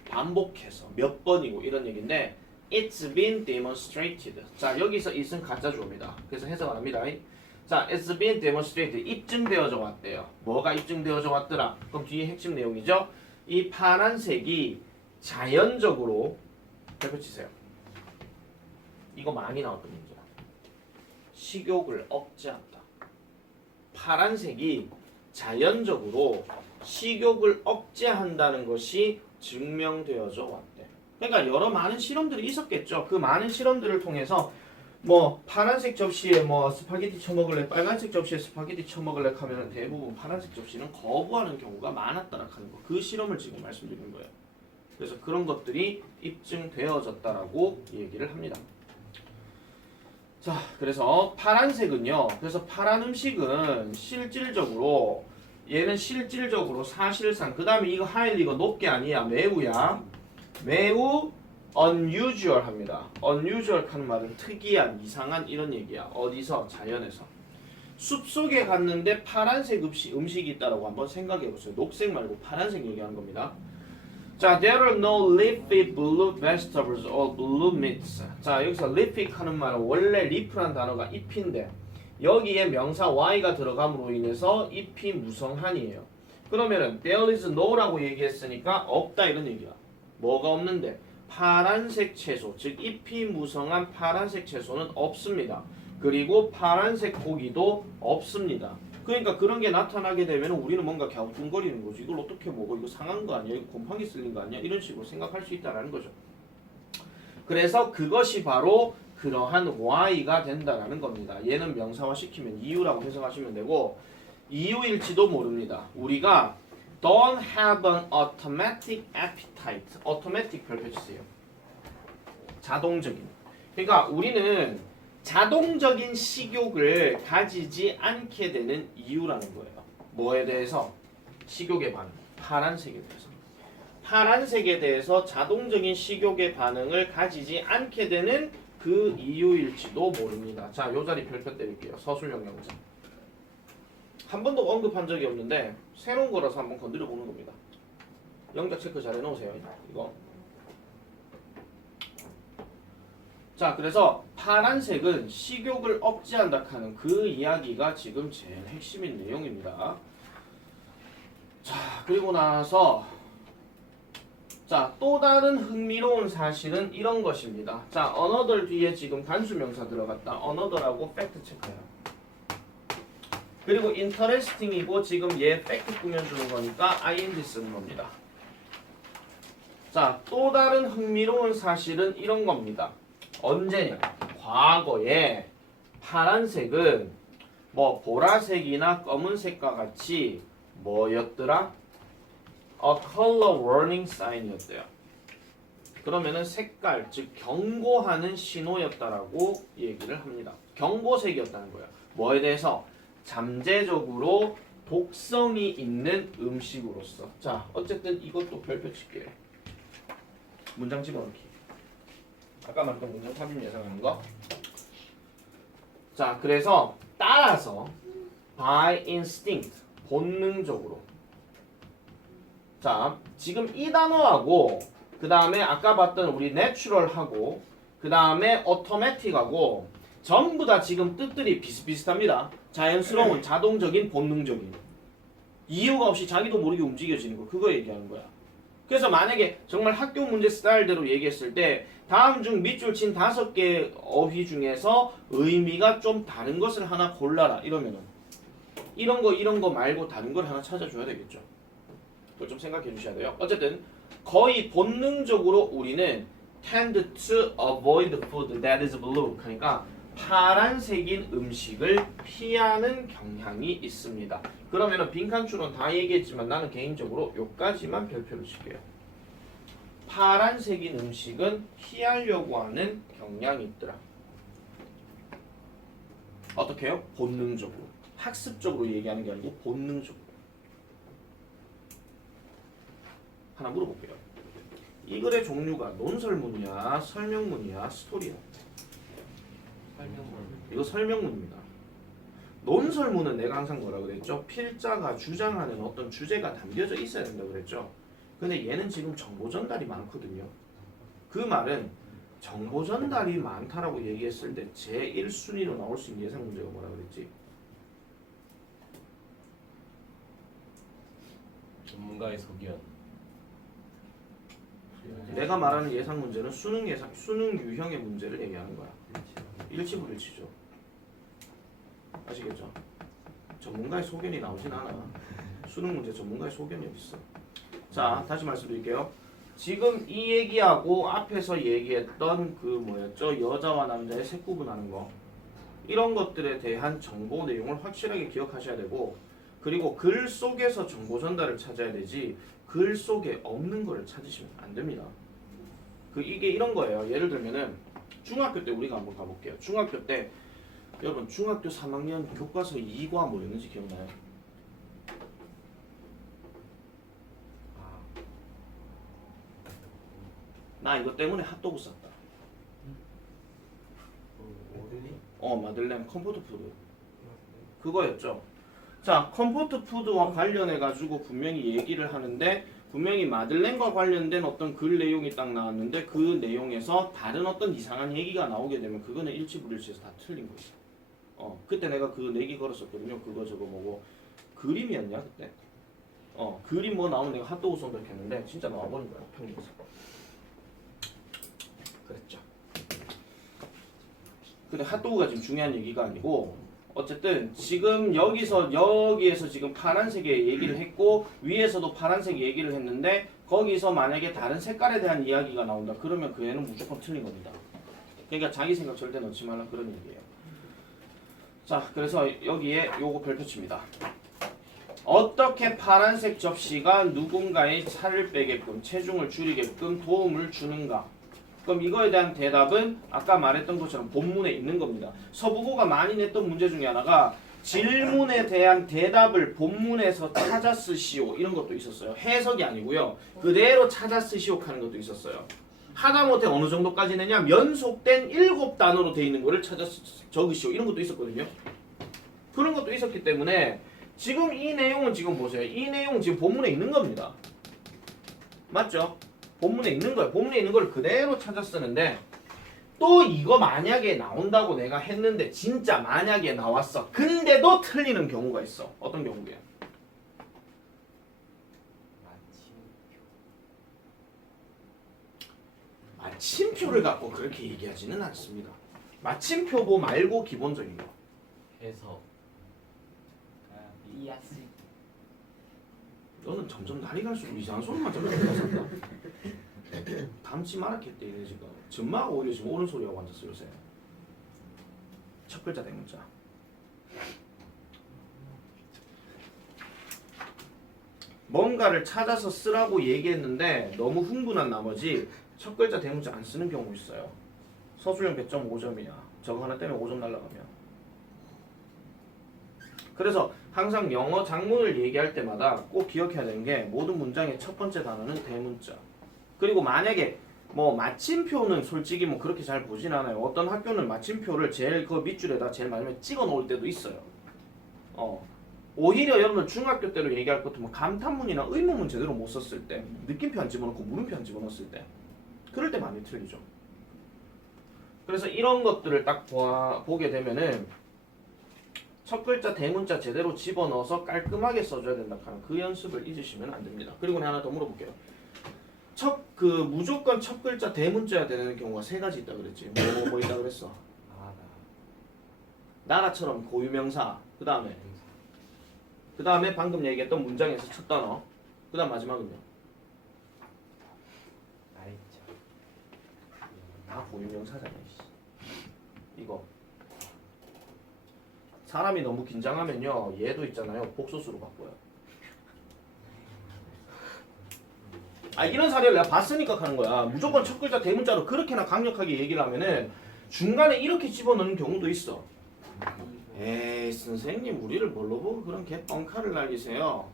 반복해서 몇 번이고 이런 얘기인데 it's been demonstrated. 자, 여기서 it은 가짜 주어입니다. 그래서 해석을 합니다. 자, it's been demonstrated. 입증되어져 왔대요. 뭐가 입증되어져 왔더라? 그럼 뒤에 핵심 내용이죠. 이 파란색이 자연적으로 펼치세요. 이거 많이 나왔던 문제야. 식욕을 억제한다. 파란색이 자연적으로 식욕을 억제한다는 것이 증명되어져 왔대. 그러니까 여러 많은 실험들이 있었겠죠. 그 많은 실험들을 통해서 뭐 파란색 접시에 뭐 스파게티 쳐먹을래, 빨간색 접시에 스파게티 쳐먹을래 하면 대부분 파란색 접시는 거부하는 경우가 많았다는 거. 그 실험을 지금 말씀드리는 거예요. 그래서 그런 것들이 입증되어졌다라고 얘기를 합니다. 자, 그래서 파란색은요. 그래서 파란 음식은 실질적으로 얘는 실질적으로 사실상 그 다음에 이거 하일 이거 높게 아니야. 매우야. 매우 unusual 합니다. unusual 하는 말은 특이한, 이상한 이런 얘기야. 어디서? 자연에서. 숲속에 갔는데 파란색 음식이 있다라고 한번 생각해 보세요. 녹색 말고 파란색 얘기하는 겁니다. 자, there are no leafy blue vegetables or blue meats. 자, 여기서 leafy 하는 말은 원래 leaf란 단어가 잎인데 여기에 명사 y가 들어감으로 인해서 잎이 무성한이에요. 그러면은 there is no라고 얘기했으니까 없다 이런 얘기야. 뭐가 없는데? 파란색 채소, 즉 잎이 무성한 파란색 채소는 없습니다. 그리고 파란색 고기도 없습니다. 그러니까 그런 게 나타나게 되면 우리는 뭔가 갸우뚱거리는 거지. 이걸 어떻게 먹어? 이거 상한 거 아니야? 이거 곰팡이 쓸린 거 아니야? 이런 식으로 생각할 수 있다는 거죠. 그래서 그것이 바로 그러한 why가 된다라는 겁니다. 얘는 명사화 시키면 이유라고 해석하시면 되고 이유일지도 모릅니다. 우리가 don't have an automatic appetite. automatic 별표 치세요. 자동적인. 그러니까 우리는 자동적인 식욕을 가지지 않게 되는 이유라는 거예요. 뭐에 대해서? 식욕의 반응. 파란색에 대해서. 파란색에 대해서 자동적인 식욕의 반응을 가지지 않게 되는 그 이유일지도 모릅니다. 자, 요 자리 별표 때릴게요. 서술형 영상. 한 번도 언급한 적이 없는데 새로운 거라서 한번 건드려 보는 겁니다. 영작 체크 잘 해놓으세요. 이거. 자, 그래서 파란색은 식욕을 억제한다 하는 그 이야기가 지금 제일 핵심인 내용입니다. 자, 그리고 나서 자, 또 다른 흥미로운 사실은 이런 것입니다. 자, another 뒤에 지금 단수명사 들어갔다. another라고 팩트 체크해요. 그리고 interesting이고 지금 얘 팩트 꾸며주는 거니까 ing 쓰는 겁니다. 자, 또 다른 흥미로운 사실은 이런 겁니다. 언제냐? 과거에 파란색은 뭐 보라색이나 검은색과 같이 뭐였더라? A color warning sign이었대요. 그러면은 색깔, 즉 경고하는 신호였다라고 얘기를 합니다. 경고색이었다는 거예요. 뭐에 대해서? 잠재적으로 독성이 있는 음식으로서. 자, 어쨌든 이것도 별표 칠게요. 문장 집어넣기. 아까 말했던 문장 삽입 예상하는 거. 자, 그래서 따라서 by instinct, 본능적으로. 자, 지금 이 단어하고 그 다음에 아까 봤던 우리 natural하고 그 다음에 automatic하고 전부 다 지금 뜻들이 비슷비슷합니다. 자연스러운, 자동적인, 본능적인. 이유가 없이 자기도 모르게 움직여지는 거. 그거 얘기하는 거야. 그래서 만약에 정말 학교 문제 스타일대로 얘기했을 때 다음 중 밑줄 친 5개 어휘 중에서 의미가 좀 다른 것을 하나 골라라 이러면은 이런 거 말고 다른 걸 하나 찾아줘야 되겠죠. 그걸 좀 생각해 주셔야 돼요. 어쨌든 거의 본능적으로 우리는 tend to avoid food that is blue. 그러니까 파란색인 음식을 피하는 경향이 있습니다. 그러면은 빈칸 추론 다 얘기했지만 나는 개인적으로 요까지만 별표를 칠게요. 파란색인 음식은 피하려고 하는 경향이 있더라. 어떻게 해요? 본능적으로. 학습적으로 얘기하는 게 아니고 본능적으로. 하나 물어볼게요. 이 글의 종류가 논설문이야, 설명문이야, 스토리야? 설명문. 이거 설명문입니다. 논설문은 내가 항상 뭐라 그랬죠? 필자가 주장하는 어떤 주제가 담겨져 있어야 된다고 그랬죠? 근데 얘는 지금 정보 전달이 많거든요. 그 말은 정보 전달이 많다라고 얘기했을 때 제1순위로 나올 수 있는 예상 문제가 뭐라 그랬지? 전문가의 소견. 내가 말하는 예상 문제는 수능 유형의 문제를 얘기하는 거야. 일치불일치죠. 아시겠죠? 전문가의 소견이 나오진 않아. 수능 문제 전문가의 소견이 어딨어. 자, 다시 말씀드릴게요. 지금 이 얘기하고 앞에서 얘기했던 그 뭐였죠? 여자와 남자의 색 구분하는 거. 이런 것들에 대한 정보 내용을 확실하게 기억하셔야 되고, 그리고 글 속에서 정보 전달을 찾아야 되지 글 속에 없는 거를 찾으시면 안 됩니다. 이게 이런 거예요. 예를 들면은 중학교 때 우리가 한번 가볼게요. 중학교 때 여러분 중학교 3학년 교과서 2과 뭐였는지 기억나요? 나 이거 때문에 핫도그 샀다. 마들렌 컴포트 푸드. 그거였죠. 자, 컴포트 푸드와 관련해 가지고 분명히 얘기를 하는데 분명히 마들렌과 관련된 어떤 글 내용이 딱 나왔는데 그 내용에서 다른 어떤 이상한 얘기가 나오게 되면 그거는 일치불일치해서 다 틀린 거예요. 그때 내가 그 내기 걸었었거든요. 그거 저거 뭐고 그림이었냐 그때? 그림 뭐 나오면 내가 핫도그 쏜다 했는데 진짜 나와버린 거야 평균에서. 그랬죠. 근데 핫도그가 지금 중요한 얘기가 아니고 어쨌든 지금 여기에서 지금 파란색의 얘기를 했고 위에서도 파란색 얘기를 했는데 거기서 만약에 다른 색깔에 대한 이야기가 나온다 그러면 그 애는 무조건 틀린 겁니다. 그러니까 자기 생각 절대 넣지 말라 그런 얘기예요. 자, 그래서 여기에 요거 별표 칩니다. 어떻게 파란색 접시가 누군가의 살을 빼게끔 체중을 줄이게끔 도움을 주는가? 그럼 이거에 대한 대답은 아까 말했던 것처럼 본문에 있는 겁니다. 서부고가 많이 냈던 문제 중에 하나가 질문에 대한 대답을 본문에서 찾아 쓰시오 이런 것도 있었어요. 해석이 아니고요. 그대로 찾아 쓰시오 하는 것도 있었어요. 하다못해 어느 정도까지 내냐 연속된 7단어로 되어 있는 거를 찾아 적으시오 이런 것도 있었거든요. 그런 것도 있었기 때문에 지금 이 내용은 지금 보세요. 이 내용은 지금 본문에 있는 겁니다. 맞죠? 본문에 있는 거예요. 본문에 있는 걸 그대로 찾아 쓰는데 또 이거 만약에 나온다고 내가 했는데 진짜 만약에 나왔어. 근데도 틀리는 경우가 있어. 어떤 경우예요? 마침표를 갖고 그렇게 얘기하지는 않습니다. 마침표 말고 기본적인 거. 해서 이야스. 너는 점점 날이 갈수록 이상한 소리만 들으면서 산다. 담지 말았겠대 이래 지금. 전마가 오히려 지금 옳은 소리하고 앉았어 요새. 첫 글자 대문자. 뭔가를 찾아서 쓰라고 얘기했는데 너무 흥분한 나머지 첫 글자 대문자 안 쓰는 경우 있어요. 서술형 100.5점이야. 저거 하나 때문에 5점 날라가면. 그래서 항상 영어 작문을 얘기할 때마다 꼭 기억해야 되는 게 모든 문장의 첫 번째 단어는 대문자. 그리고 만약에 뭐 마침표는 솔직히 뭐 그렇게 잘 보진 않아요. 어떤 학교는 마침표를 제일 그 밑줄에다 제일 마지막에 찍어 놓을 때도 있어요. 오히려 여러분 중학교 때로 얘기할 것 같으면 감탄문이나 의문문 제대로 못 썼을 때, 느낌표 안 집어넣고 물음표 안 집어넣었을 때, 그럴 때 많이 틀리죠. 그래서 이런 것들을 딱 보게 되면은 첫 글자 대문자 제대로 집어넣어서 깔끔하게 써줘야 된다 하는 그 연습을 잊으시면 안 됩니다. 그리고 하나 더 물어볼게요. 무조건 첫 글자 대문자야 되는 경우가 세 가지 있다 그랬지. 뭐 있다 그랬어? 나라처럼 고유명사. 그 다음에 방금 얘기했던 문장에서 첫 단어. 그 다음 마지막은요? 다 고유명사잖아요. 이거. 사람이 너무 긴장하면요. 얘도 있잖아요. 복소수로 바꿔요. 이런 사례를 내가 봤으니까 하는 거야. 무조건 첫 글자 대문자로 그렇게나 강력하게 얘기를 하면은 중간에 이렇게 집어넣는 경우도 있어. 에이 선생님 우리를 뭘로 보고 그런 개뻥카를 날리세요.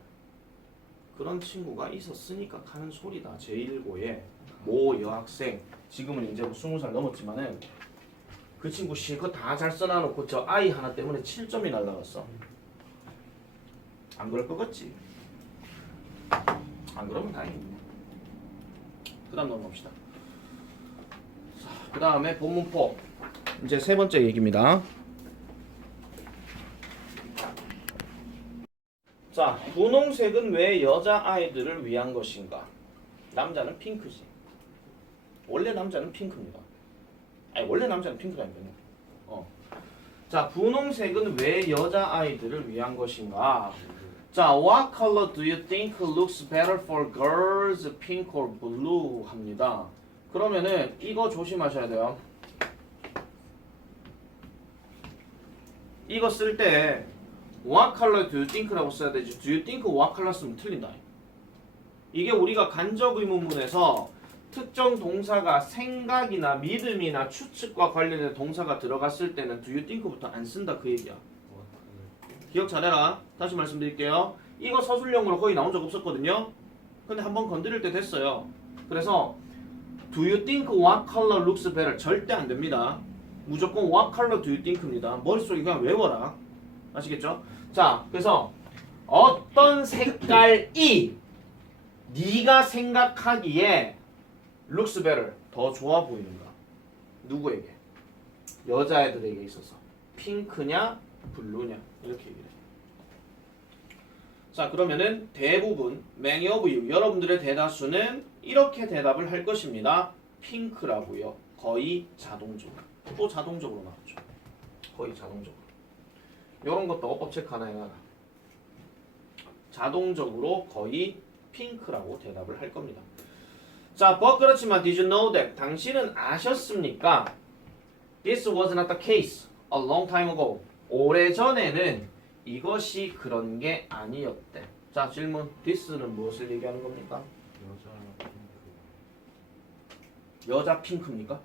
그런 친구가 있었으니까 하는 소리다. 제1고의 모 여학생, 지금은 이제 20살 넘었지만은 그 친구 실컷 다 잘 써놔놓고 저 아이 하나 때문에 7점이 날라갔어. 안 그럴 것 같지? 안 그러면 다행이네. 그 다음 넘어갑시다. 그 다음에 본문포. 이제 세 번째 얘기입니다. 자, 분홍색은 왜 여자아이들을 위한 것인가? 남자는 핑크지. 원래 남자는 핑크입니다. 원래 남자는 핑크라니까요. 자, 분홍색은 왜 여자아이들을 위한 것인가? 자, what color do you think looks better for girls, pink or blue? 합니다. 그러면은 이거 조심하셔야 돼요. 이거 쓸 때 what color do you think라고 써야 되지. do you think what color 쓰면 틀린다. 이게 우리가 간접 의문문에서 특정 동사가 생각이나 믿음이나 추측과 관련된 동사가 들어갔을 때는 do you think부터 안 쓴다 그 얘기야. 기억 잘해라. 다시 말씀드릴게요. 이거 서술형으로 거의 나온 적 없었거든요. 근데 한번 건드릴 때 됐어요. 그래서 do you think what color looks better 절대 안 됩니다. 무조건 what color do you think입니다. 머릿속에 그냥 외워라. 아시겠죠? 자, 그래서 어떤 색깔이 네가 생각하기에 looks better 더 좋아 보이는가? 누구에게? 여자애들에게 있어서 핑크냐 블루냐 이렇게 얘기를 해요. 자, 그러면은 대부분 many of you 여러분들의 대다수는 이렇게 대답을 할 것입니다. 핑크라고요. 거의 자동적으로. 또 자동적으로 나왔죠. 거의 자동적으로. 이런 것도 어법 체크 하나 해놔라. 자동적으로 거의 핑크라고 대답을 할 겁니다. 자, but 그렇지만 did you know that? 당신은 아셨습니까? This was not the case a long time ago. 오래전에는 이것이 그런 게 아니었대. 자, 질문. this는 무엇을 얘기하는 겁니까? 여자 핑크입니까?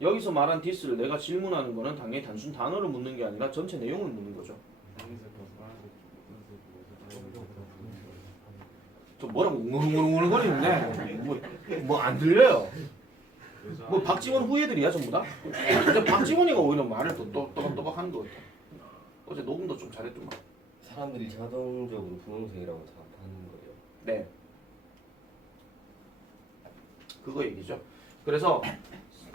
여기서 말한 this를 내가 질문하는 거는 당연히 단순 단어를 묻는 게 아니라 전체 내용을 묻는 거죠. 저 뭐라고 웅얼웅얼웅얼거리는데 뭐 안 들려요. 뭐 박지원 후예들이야 전부 다. 근데 박지원이가 오히려 말을 더 또박또박 하는 거 같아. 어제 녹음도 좀 잘했더만. 사람들이 자동적으로 분홍색이라고 답하는 거예요. 네. 그거 얘기죠. 그래서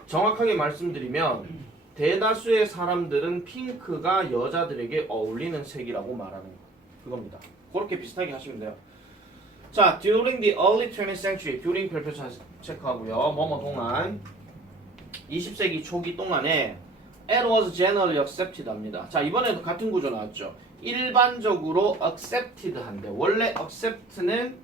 정확하게 말씀드리면 대다수의 사람들은 핑크가 여자들에게 어울리는 색이라고 말하는 거. 그겁니다. 그렇게 비슷하게 하시면 돼요. 자, during the early 20th century, during 별표 체크하고요. 뭐뭐 동안 20세기 초기 동안에 it was generally accepted 합니다. 자, 이번에도 같은 구조 나왔죠. 일반적으로 accepted 한데 원래 accept는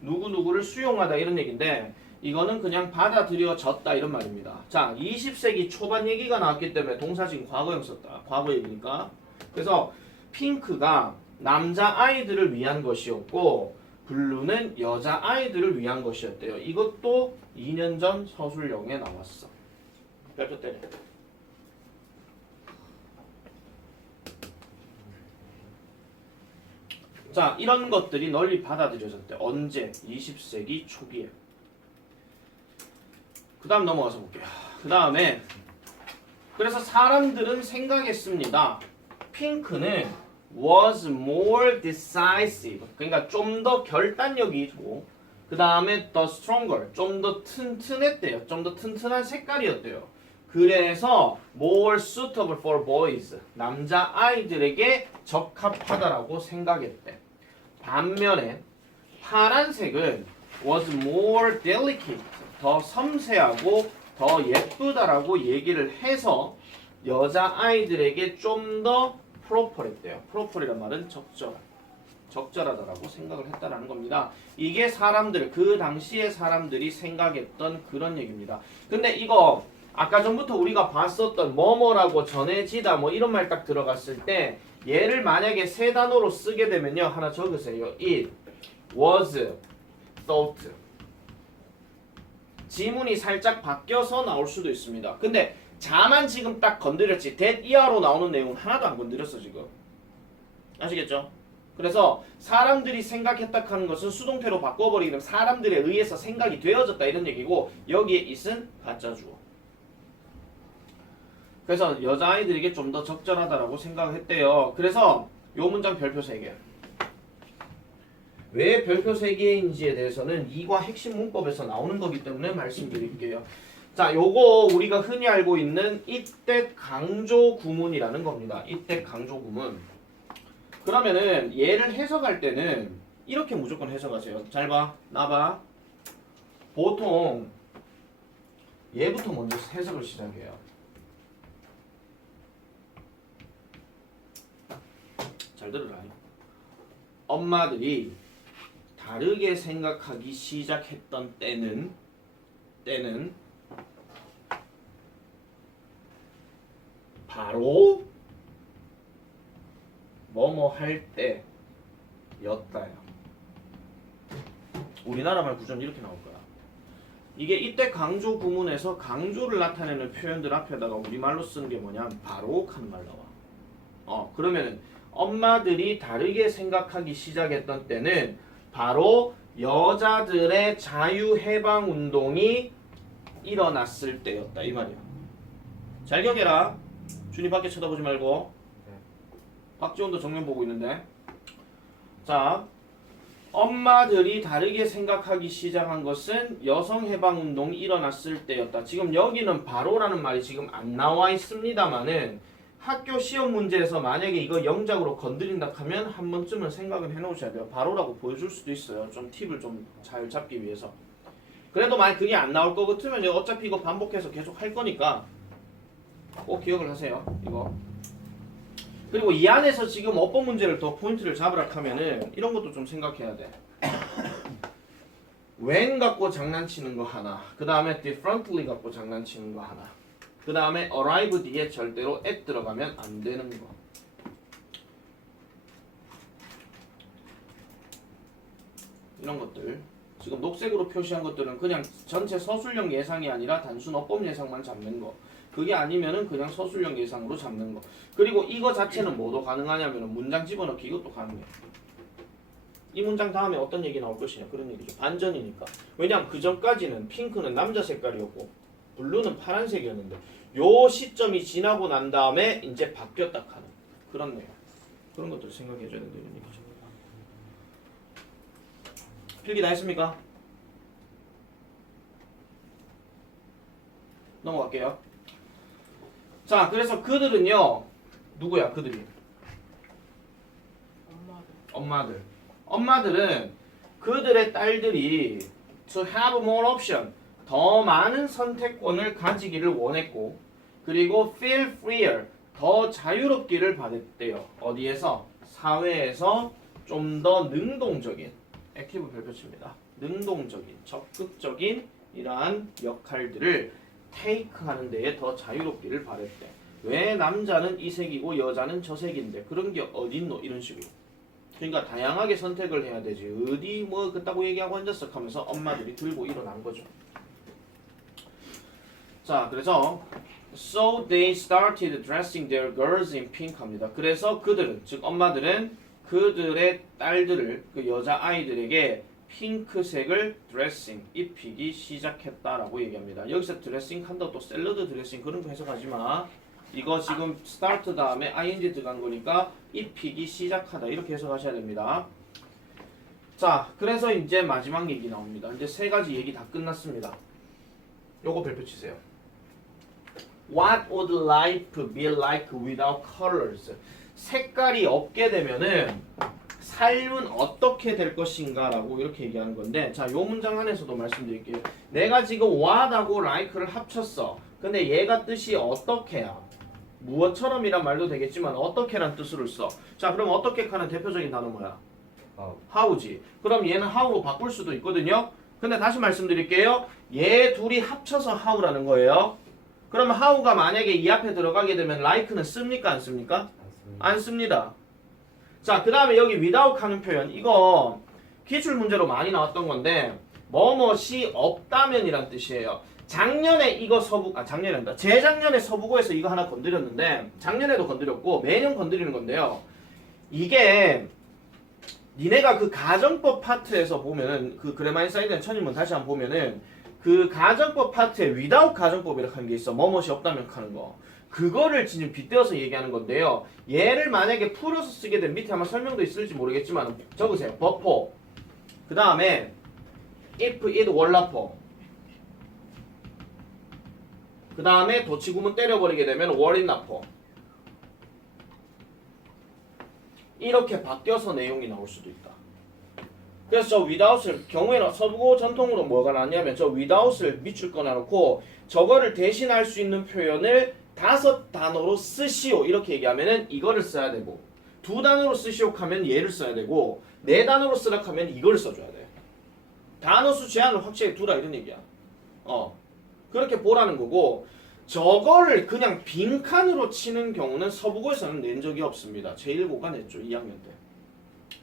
누구누구를 수용하다 이런 얘기인데 이거는 그냥 받아들여졌다 이런 말입니다. 자, 20세기 초반 얘기가 나왔기 때문에 동사 지금 과거형 썼다. 과거 얘기니까. 그래서 핑크가 남자 아이들을 위한 것이었고 블루는 여자 아이들을 위한 것이었대요. 이것도 2년 전 서술형에 나왔어. 별표 때려. 자, 이런 것들이 널리 받아들여졌대. 언제? 20세기 초기에. 그 다음 넘어가서 볼게요. 그 다음에 그래서 사람들은 생각했습니다. 핑크는 was more decisive. 그러니까 좀 더 결단력이 있고 그 다음에 the stronger. 좀 더 튼튼했대요. 좀 더 튼튼한 색깔이었대요. 그래서 more suitable for boys. 남자 아이들에게 적합하다라고 생각했대. 반면에 파란색은 was more delicate. 더 섬세하고 더 예쁘다라고 얘기를 해서 여자 아이들에게 좀 더 프로펄했대요. 프로펄이란 말은 적절하다라고 생각을 했다라는 겁니다. 이게 사람들 그 당시에 사람들이 생각했던 그런 얘기입니다. 근데 이거 아까 전부터 우리가 봤었던 뭐뭐라고 전해지다 뭐 이런 말 딱 들어갔을 때 얘를 만약에 세 단어로 쓰게 되면요 하나 적으세요. It was thought. 지문이 살짝 바뀌어서 나올 수도 있습니다. 근데 자만 지금 딱 건드렸지 that 이하로 나오는 내용은 하나도 안 건드렸어 지금. 아시겠죠? 그래서 사람들이 생각했다 하는 것은 수동태로 바꿔버리기 때문에 사람들에 의해서 생각이 되어졌다 이런 얘기고 여기에 it은 가짜 주어. 그래서 여자아이들에게 좀 더 적절하다라고 생각을 했대요. 그래서 요 문장 별표 3개. 왜 별표 3개인지에 대해서는 이과 핵심 문법에서 나오는 거기 때문에 말씀드릴게요. 자, 요거 우리가 흔히 알고 있는 이때 강조 구문이라는 겁니다. 이때 강조 구문. 그러면은 얘를 해석할 때는 이렇게 무조건 해석하세요. 잘 봐. 나 봐. 보통 얘부터 먼저 해석을 시작해요. 잘 들으라. 엄마들이 다르게 생각하기 시작했던 때는 바로 뭐뭐 할 때였다요. 우리나라 말 구조는 이렇게 나올 거야. 이게 이때 강조 구문에서 강조를 나타내는 표현들 앞에다가 우리말로 쓰는 게 뭐냐? 바로 하는 말 나와. 그러면은 엄마들이 다르게 생각하기 시작했던 때는 바로 여자들의 자유해방 운동이 일어났을 때였다 이 말이야. 잘 기억해라. 준이 밖에 쳐다보지 말고. 박지원도 정면 보고 있는데. 자, 엄마들이 다르게 생각하기 시작한 것은 여성해방운동이 일어났을 때였다. 지금 여기는 바로라는 말이 지금 안 나와 있습니다만은 학교 시험 문제에서 만약에 이거 영작으로 건드린다 하면 한 번쯤은 생각을 해놓으셔야 돼요. 바로라고 보여줄 수도 있어요. 좀 팁을 좀 잘 잡기 위해서. 그래도 만약 그게 안 나올 거 같으면 어차피 이거 반복해서 계속 할 거니까 꼭 기억을 하세요. 이거. 그리고 이 안에서 지금 어법 문제를 더 포인트를 잡으라 하면은 이런 것도 좀 생각해야 돼. when 갖고 장난치는 거 하나. 그 다음에 differently 갖고 장난치는 거 하나. 그 다음에 arrive 뒤에 절대로 at 들어가면 안 되는 거. 이런 것들. 지금 녹색으로 표시한 것들은 그냥 전체 서술형 예상이 아니라 단순 어법 예상만 잡는 거. 그게 아니면은 그냥 서술형 예상으로 잡는 거. 그리고 이거 자체는 뭐도 가능하냐면은 문장 집어넣기 이것도 가능해. 이 문장 다음에 어떤 얘기 나올 것이냐 그런 얘기죠. 반전이니까. 왜냐면 그 전까지는 핑크는 남자 색깔이었고 블루는 파란색이었는데 요 시점이 지나고 난 다음에 이제 바뀌었다 하는 그런 내용. 그런 것들 생각해줘야 된다는 얘기죠. 필기 다 했습니까? 넘어갈게요. 자, 그래서 그들은요. 누구야 그들이? 엄마들은 그들의 딸들이 to have more option, 더 많은 선택권을 가지기를 원했고, 그리고 feel freer, 더 자유롭기를 바랬대요. 어디에서? 사회에서 좀 더 능동적인, 액티브 별표치입니다. 능동적인, 적극적인 이러한 역할들을 take 하는 데에 더 자유롭기를 바랬대. 왜 남자는 이 색이고 여자는 저 색인데 그런 게 어딨노? 이런 식으로. 그러니까 다양하게 선택을 해야 되지. 어디 뭐 그따구 얘기하고 앉았어 하면서 엄마들이 들고 일어난 거죠. 자, 그래서 So they started dressing their girls in pink 합니다. 그래서 그들은, 즉 엄마들은 그들의 딸들을, 그 여자 아이들에게 핑크색을 드레싱, 입히기 시작했다라고 얘기합니다. 여기서 드레싱 한다고 또 샐러드 드레싱 그런 거 해석하지 마. 이거 지금 start 다음에 ing 들어간 거니까 입히기 시작하다 이렇게 해석하셔야 됩니다. 자, 그래서 이제 마지막 얘기 나옵니다. 이제 세 가지 얘기 다 끝났습니다. 요거 별표 치세요. What would life be like without colors? 색깔이 없게 되면은 삶은 어떻게 될 것인가 라고 이렇게 얘기하는 건데, 자, 요 문장 안에서도 말씀드릴게요. 내가 지금 what하고 like를 합쳤어. 근데 얘가 뜻이 어떻게야? 무엇처럼이란 말도 되겠지만 어떻게란 뜻으로 써. 자, 그럼 어떻게 하는 대표적인 단어 뭐야? how지. 그럼 얘는 how로 바꿀 수도 있거든요. 근데 다시 말씀드릴게요. 얘 둘이 합쳐서 how라는 거예요. 그러면 how가 만약에 이 앞에 들어가게 되면 like는 씁니까? 안 씁니까? 안 씁니다. 자, 그 다음에 여기 without 하는 표현, 이거 기출문제로 많이 나왔던 건데 뭐뭇이 없다면이란 뜻이에요. 작년에 이거 작년이란다. 재작년에 서부고에서 이거 하나 건드렸는데, 작년에도 건드렸고 매년 건드리는 건데요. 이게 니네가 그 가정법 파트에서 보면은, 그 그래마인 사이드는 천인문 다시 한번 보면은 그 가정법 파트에 without 가정법이라고 하는 게 있어. 뭐뭇이 없다면 하는 거. 그거를 지금 빗대어서 얘기하는 건데요. 얘를 만약에 풀어서 쓰게 되면 밑에 아마 설명도 있을지 모르겠지만 적으세요. 버퍼. 그 다음에 if, it, 월라퍼. 그 다음에 도치구문 때려버리게 되면 월인나퍼. 이렇게 바뀌어서 내용이 나올 수도 있다. 그래서 저 without을 경우에는 서부고 전통으로 뭐가 나왔냐면 저 without을 밑줄 꺼놔놓고 저거를 대신할 수 있는 표현을 5단어로 쓰시오 이렇게 얘기하면은 이거를 써야 되고, 2단어로 쓰시오 하면 얘를 써야 되고, 4단어로 쓰라 하면 이걸 써줘야 돼. 단어 수 제한을 확실히 두라 이런 얘기야. 그렇게 보라는 거고, 저거를 그냥 빈칸으로 치는 경우는 서부고에서는 낸 적이 없습니다. 제1고가 냈죠. 2학년 때.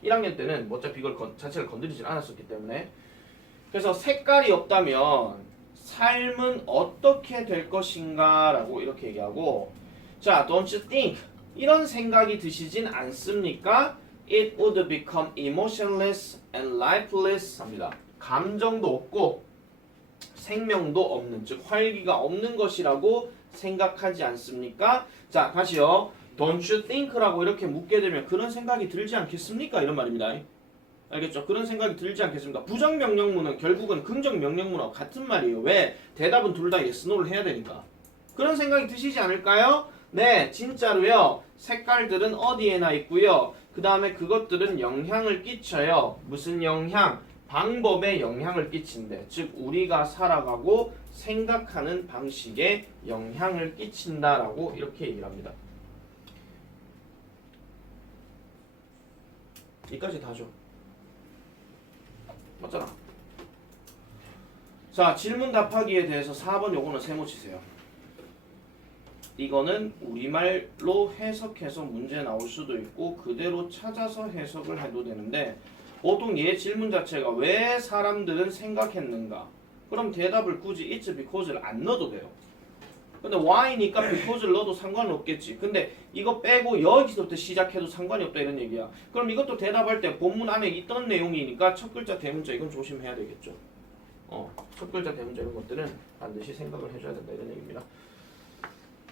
1학년 때는 어차피 이걸 자체를 건드리진 않았었기 때문에. 그래서 색깔이 없다면 삶은 어떻게 될 것인가 라고 이렇게 얘기하고, 자, don't you think, 이런 생각이 드시진 않습니까? It would become emotionless and lifeless 합니다. 감정도 없고 생명도 없는, 즉 활기가 없는 것이라고 생각하지 않습니까? 자, 다시요. Don't you think라고 이렇게 묻게 되면 그런 생각이 들지 않겠습니까? 이런 말입니다. 알겠죠? 그런 생각이 들지 않겠습니다. 부정명령문은 결국은 긍정명령문하고 같은 말이에요. 왜? 대답은 둘 다 yes, no를 해야 되니까. 그런 생각이 드시지 않을까요? 네, 진짜로요. 색깔들은 어디에나 있고요. 그 다음에 그것들은 영향을 끼쳐요. 무슨 영향? 방법에 영향을 끼친대. 즉 우리가 살아가고 생각하는 방식에 영향을 끼친다라고 이렇게 얘기를 합니다. 여기까지 다죠. 맞잖아. 자, 질문 답하기에 대해서 4번 요거는 세모 치세요. 이거는 우리말로 해석해서 문제 나올 수도 있고 그대로 찾아서 해석을 해도 되는데, 보통 얘 질문 자체가 왜 사람들은 생각했는가? 그럼 대답을 굳이 it's because를 안 넣어도 돼요. 근데 why니까 because를 넣어도 상관은 없겠지. 근데 이거 빼고 여기서부터 시작해도 상관이 없다 이런 얘기야. 그럼 이것도 대답할 때 본문 안에 있던 내용이니까 첫 글자 대문자 이건 조심해야 되겠죠. 첫 글자 대문자 이런 것들은 반드시 생각을 해줘야 된다 이런 얘기입니다.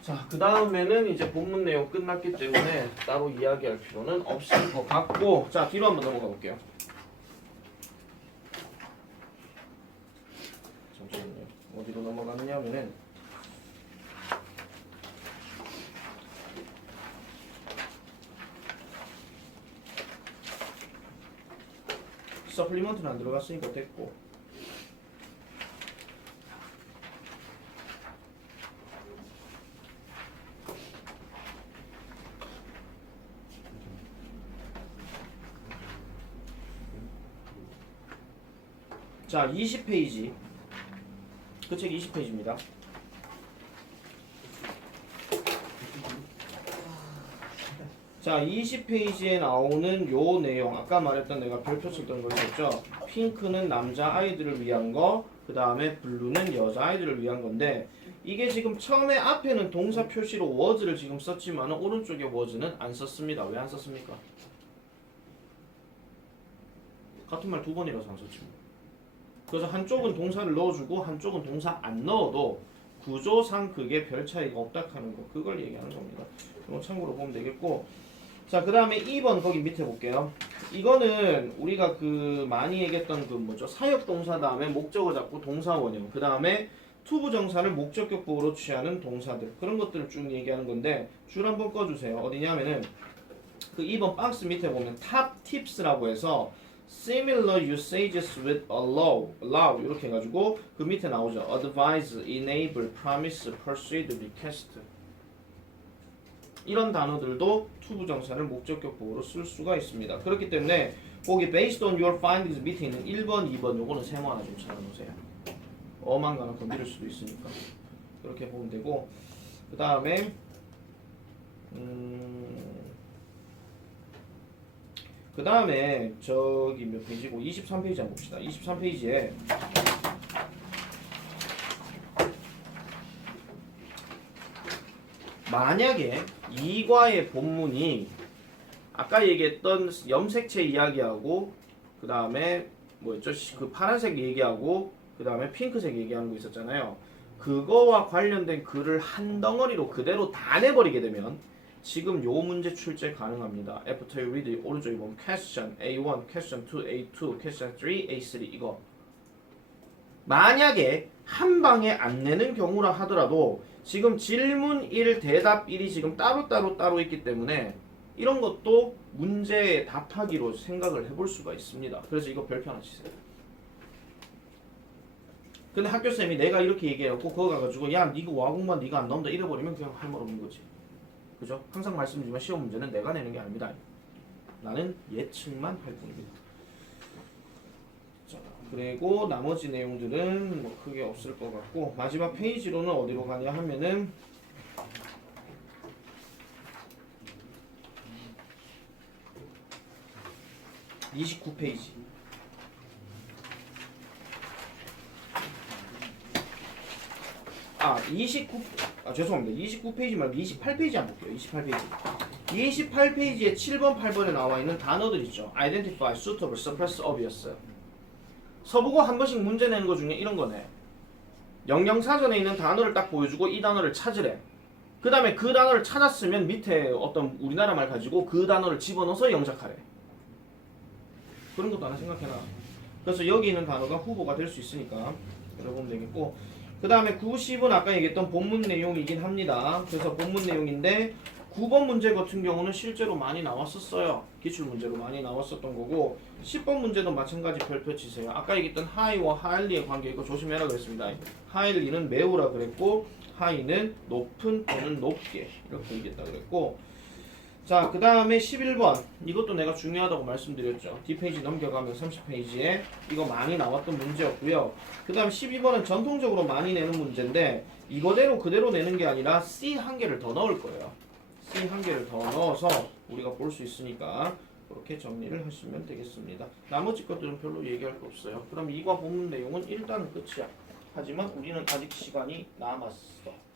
자, 그 다음에는 이제 본문 내용 끝났기 때문에 따로 이야기할 필요는 없을 것 같고, 자, 뒤로 한번 넘어가 볼게요. 잠시만요. 어디로 넘어가느냐 하면은 서플리먼트는 안 들어갔으니까 됐고. 자, 20페이지. 그 책 20페이지입니다. 자, 20페이지에 나오는 요 내용, 아까 말했던 내가 별표 쳤던 거 있었죠? 핑크는 남자 아이들을 위한 거, 그 다음에 블루는 여자 아이들을 위한 건데, 이게 지금 처음에 앞에는 동사 표시로 was를 지금 썼지만 오른쪽에 was는 안 썼습니다. 왜 안 썼습니까? 같은 말 두 번이라서 안 썼지. 그래서 한쪽은 동사를 넣어주고 한쪽은 동사 안 넣어도 구조상 그게 별 차이가 없다 하는 거, 그걸 얘기하는 겁니다. 이거 참고로 보면 되겠고, 자, 그 다음에 2번 거기 밑에 볼게요. 이거는 우리가 그 많이 얘기했던 그 뭐죠? 사역 동사 다음에 목적어 잡고 동사 원형, 그 다음에 투부정사를 목적격 보호로 취하는 동사들, 그런 것들을 쭉 얘기하는 건데, 줄 한번 꺼주세요. 어디냐면은 그 2번 박스 밑에 보면 top tips라고 해서 similar usages with allow 이렇게 해가지고 그 밑에 나오죠. advise, enable, promise, persuade, request. 이런 단어들도 투부정사를 목적격 보호로 쓸 수가 있습니다. 그렇기 때문에 거기 based on your findings 밑에 있는 1번, 2번 요거는 세모 하나 좀 찾아놓으세요. 엄한 거는 건드릴 수도 있으니까 그렇게 보면 되고, 그 다음에 그 다음에 저기 몇 페이지고 23페이지 한번 봅시다. 23페이지에 만약에 이과의 본문이 아까 얘기했던 염색체 이야기하고 그 다음에 뭐였죠? 그 파란색 얘기하고 그 다음에 핑크색 얘기하는 거 있었잖아요. 그거와 관련된 글을 한 덩어리로 그대로 다 내버리게 되면 지금 요 문제 출제 가능합니다. After you read 오른쪽에 보면 question A1, question 2, A2, question 3, A3 이거 만약에 한 방에 안 내는 경우라 하더라도 지금 질문 1, 대답 1이 지금 따로 있기 때문에 이런 것도 문제에 답하기로 생각을 해볼 수가 있습니다. 그래서 이거 별표 하나 치세요. 근데 학교쌤이 내가 이렇게 얘기해갖고 그거 가가지고 야 니가 와공만 니가 안 나온다 이래버리면 그냥 할 말 없는 거지. 그죠? 항상 말씀드리지만 시험 문제는 내가 내는 게 아닙니다. 나는 예측만 할 뿐입니다. 자, 그리고 나머지 내용들은 뭐 크게 없을 것 같고, 마지막 페이지로는 어디로 가냐 하면은 29페이지. 죄송합니다. 29페이지 말고 28페이지 한번 볼게요. 28페이지. 28페이지에 7번, 8번에 나와 있는 단어들 있죠. Identify, suitable, suppress, obvious. 서보고 한 번씩 문제 내는 거 중에 이런 거네. 영영사전에 있는 단어를 딱 보여주고 이 단어를 찾으래. 그 다음에 그 단어를 찾았으면 밑에 어떤 우리나라 말 가지고 그 단어를 집어넣어서 영작하래. 그런 것도 하나 생각해놔. 그래서 여기 있는 단어가 후보가 될 수 있으니까 들어보면 되겠고, 그 다음에 90은 아까 얘기했던 본문 내용이긴 합니다. 그래서 본문 내용인데 9번 문제 같은 경우는 실제로 많이 나왔었어요. 기출문제로 많이 나왔었던 거고, 10번 문제도 마찬가지 별표 치세요. 아까 얘기했던 high와 highly의 관계 이거 조심해라 그랬습니다. highly는 매우라 그랬고 high는 높은 또는 높게 이렇게 얘기했다 그랬고, 자, 그 다음에 11번 이것도 내가 중요하다고 말씀드렸죠. D페이지 넘겨가면 30페이지에 이거 많이 나왔던 문제였고요. 그 다음 12번은 전통적으로 많이 내는 문제인데 이거대로 그대로 내는 게 아니라 C 한 개를 더 넣을 거예요. C 한 개를 더 넣어서 우리가 볼 수 있으니까 그렇게 정리를 하시면 되겠습니다. 나머지 것들은 별로 얘기할 거 없어요. 그럼 이과 본문 내용은 일단은 끝이야. 하지만 우리는 아직 시간이 남았어.